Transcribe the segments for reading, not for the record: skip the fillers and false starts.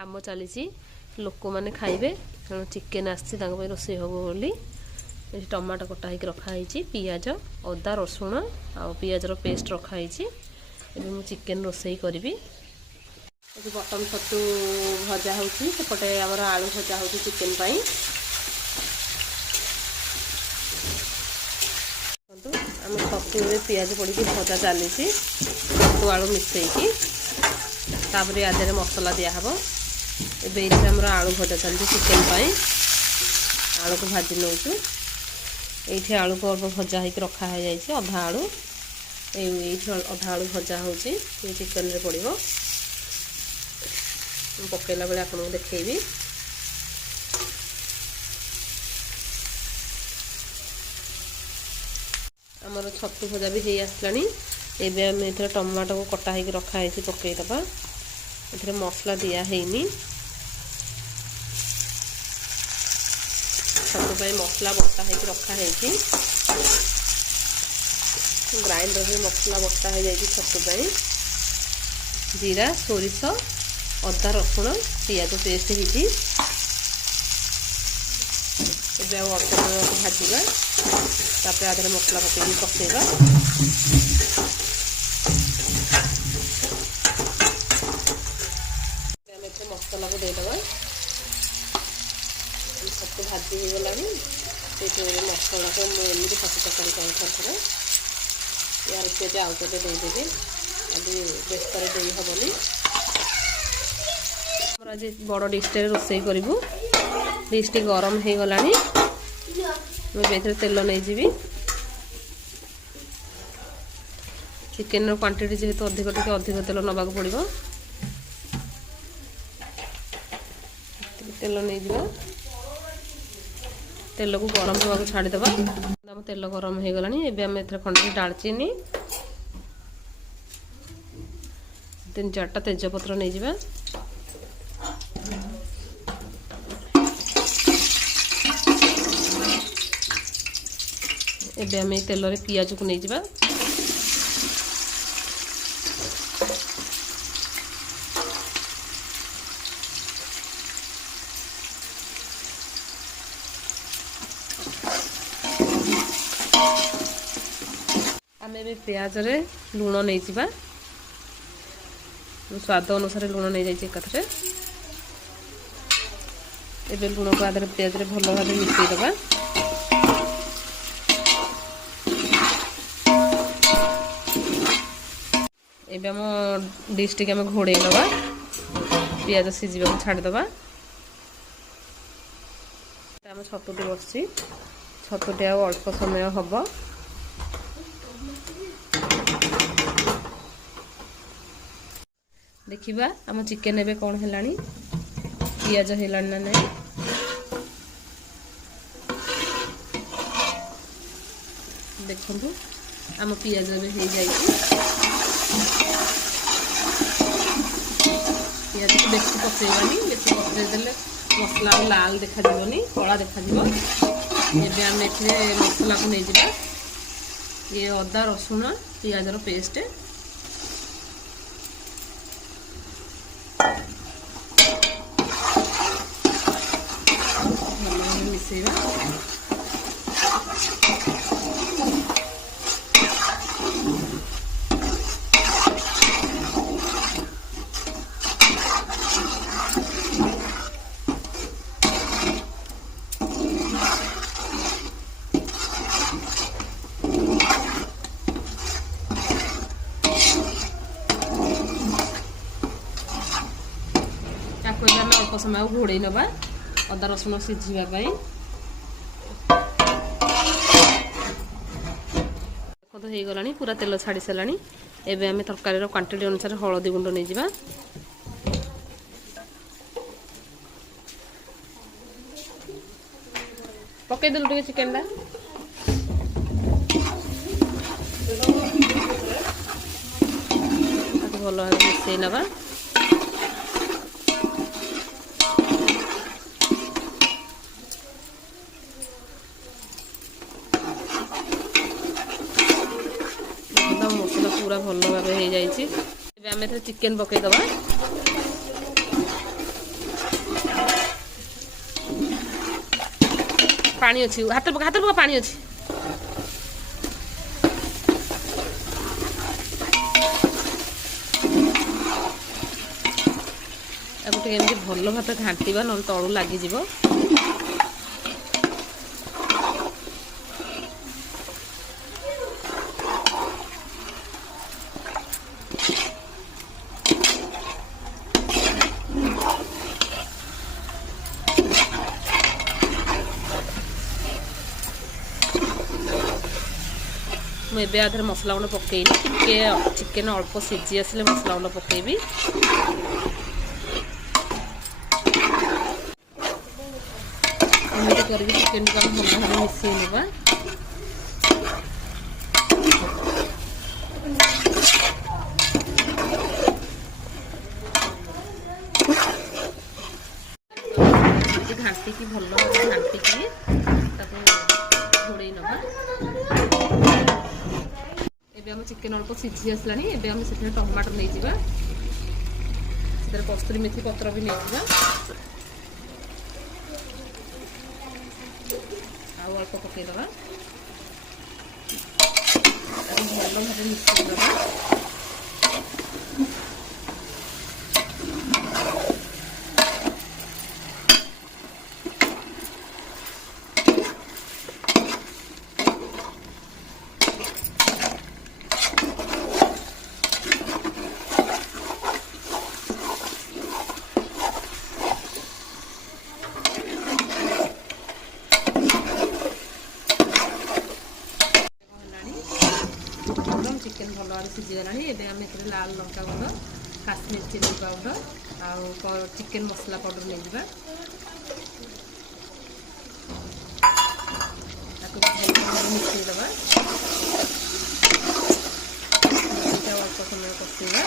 काम चली लोक मैंने खाइबे तेणु चिकेन आसी रोषे हम बोली ये टमाटो कटा होकर रखाई पियाज अदा रसुण आ पियाजर पेस्ट रखाई मुझे चिकेन रोषे करी बटन छतु भजा होपटे आमर आलू भजा हो चिकेन आम छतु पियाज पड़ी भजा चली छतु आलू मिसईकी तापर आधे मसला दिहब एवं आमर आलू भजा चलती चिकेन आलू को भाजी नौचु ये आलू को अल्प भजा हो रखा है अधा आलू ये अधा आलू भजा हो चिकेन पड़ो पकईला बेले आपको देखी आमर छतु भजा भी हो आसलानी एवं आम टमाटो को कटा हो रखाई पकईदबा ये मसला दिया है छतु मसला बटा हो रखा है ग्राइंडर में मसला बटा हो जाए छतु जीरा सोरिष अदा रसुण पियाज पेस्ट होती अल्प भाजवा तापर आधे मसला पकई पकईवा मसला को देदेबा छतु भाजी हो गला मसला को मुझे छतु तरकारी करें थोड़ा यार से आउ के देदेवी अभी बेस्तर दे हेनी आज बड़ डिशटे रोषे करूँ डिश टी गरम हो गला मुझे तेल नहीं जी चिकेन क्वांटिटी जेहेतु अधिक तेल नवा पड़ो तेल नहीं जा तेल को गरम होगा छाड़ीदे आम तेल गरम हो गला एवं खंडे डालचीनी 3-4टा तेजपत्र नहीं जा एवं आम तेल रे पियाज को नहीं जा आम पियाज रे लुण नहीं जा स्वाद अनुसार लुण नहीं जाइए एकाथरे एबे लुण को आधे पियाज रे भल भाव मिसईदबा एबे आम डिश टी आम घोड़े दबा पियाज सीझा छाड़ीदबा आम छतुटी बसची छतुटी आ अल्प समय हम देखिबा आम चिकेन एबे कौन हेलानी पियाज हेलानी ना नहीं देखंतु आम पियाज एबे हो जाई पियाज को बेसी पकईबानी बेसी पकई देले मसला लाल देखा जीवनी कला देखा जीव एबे आम एथिरे मसला को नहीं जिबा ये अदा रसुण पियाजर पेस्ट मिसेगा अल्प समय घोड़े नवा अदा रसुण सीझापी हो गला पूरा तेल छाड़ी सारा एवं आम तरकारी क्वांटिटी अनुसार हलदी गुंड नहीं जा पकईदेलु टे चिकेन भल भाव मिसई नवा मसला पूरा भल भाव हो जाए चिकेन पकईदबा पानी अच्छी हाथ हाथ पका पानी अच्छी एमती भल भात घाटा ना तलू लगिज मुझे आधे मसला गुंड पकईनी चिकेन अल्प सीझी आसले मसला गुंड पकईबी एमती कर चिकेन को भल भाव मिसई ना घाटिकी भल घाटिकी घोड़े नवा एबे चिकेन अल्प सीझी आसला एबे टमाटर नहीं जावा कस्तूरी मेथी पत्र भी नहीं जावा अल्प पकईदे भल भाव मिसईदे चिकेन भल भाव सीझीगला एवं लाल लंका गुंड काश्मीर चिली पाउडर आ चिकेन मसला पाउडर नहीं जावा मिसईदे अल्प समय कषेगा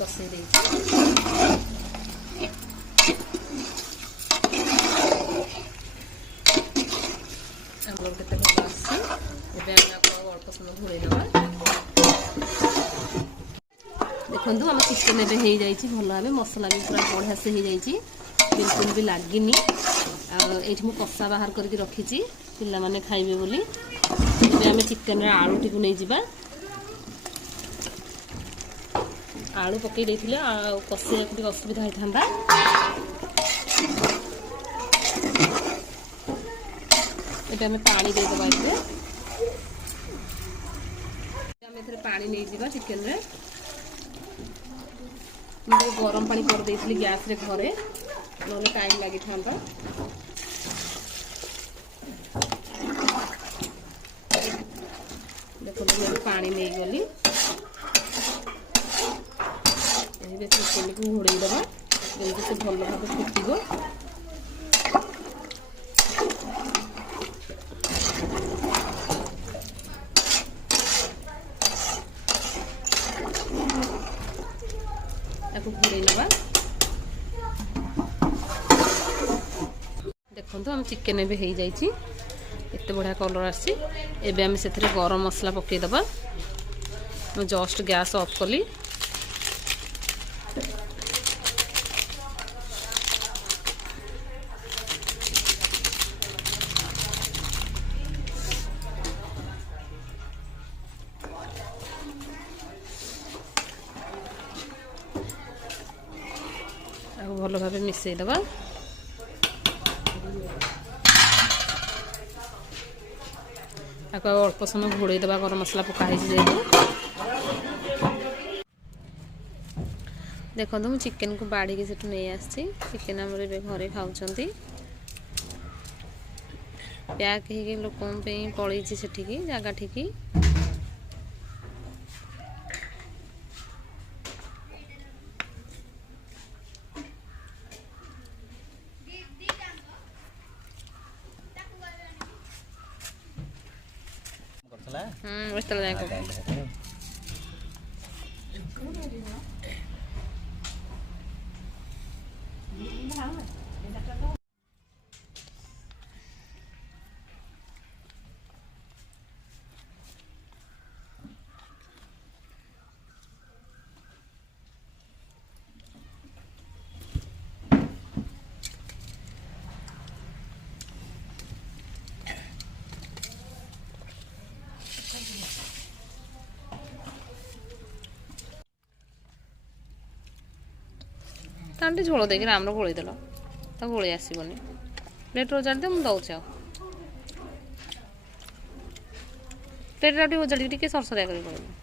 कषे आमर के भल अल्प समय घोड़े दबा देखो आम चिकेन एवं भल भाव मसला भी पूरा बढ़िया से हो जाए बिल्कुल भी लगिनी ये कषा बाहर करके रखी पिला माने खाइबे बोली आम चिकेन आलू टी नहीं जावा आलू पकई देथिले कषिया टिके असुविधा होता ये आम पानी देदेबा ये पानी नहीं जावा चिकेन रे मुझे गरम पानी कर देथिली गैस रे घरे ना टाइम लगी था देखो पानी नहीं गली चिकेन को घोड़े दबा से भल भाव फुटब घोड़े नवा देखो आम चिकेन एवं हो जाए एत बढ़िया कलर आसी एबे आम से गरम मसला पकईदबा जस्ट गैस ऑफ कली भल भाव मिसईदबा अल्प समय घोड़े दबा गरम मसला पकाई जेहेतु देखो मुझे चिकेन को बाड़ी के सेठू नहीं आसी चिकेन आमर घरे खाऊँ पैक हो लोक पलि सेठिकी जगह ठिकी ତାହେଲେ ଟିକେ ଝୋଳ ଦେଇକିରି ଆମର ଗୋଳେଇ ଦେଲ, ତାକୁ ଗୋଳେଇ ଆସିବନି। ପ୍ଲେଟ୍ରେ ଓଜାଡ଼ି ଦିଅ, ମୁଁ ଦେଉଛି ଆଉ। ପ୍ଲେଟ୍ରେ ଟିକେ ଓଜାଡ଼ିକି ଟିକେ ସରସରିଆ କରି ଗୋଳେଇ ଦିଅ।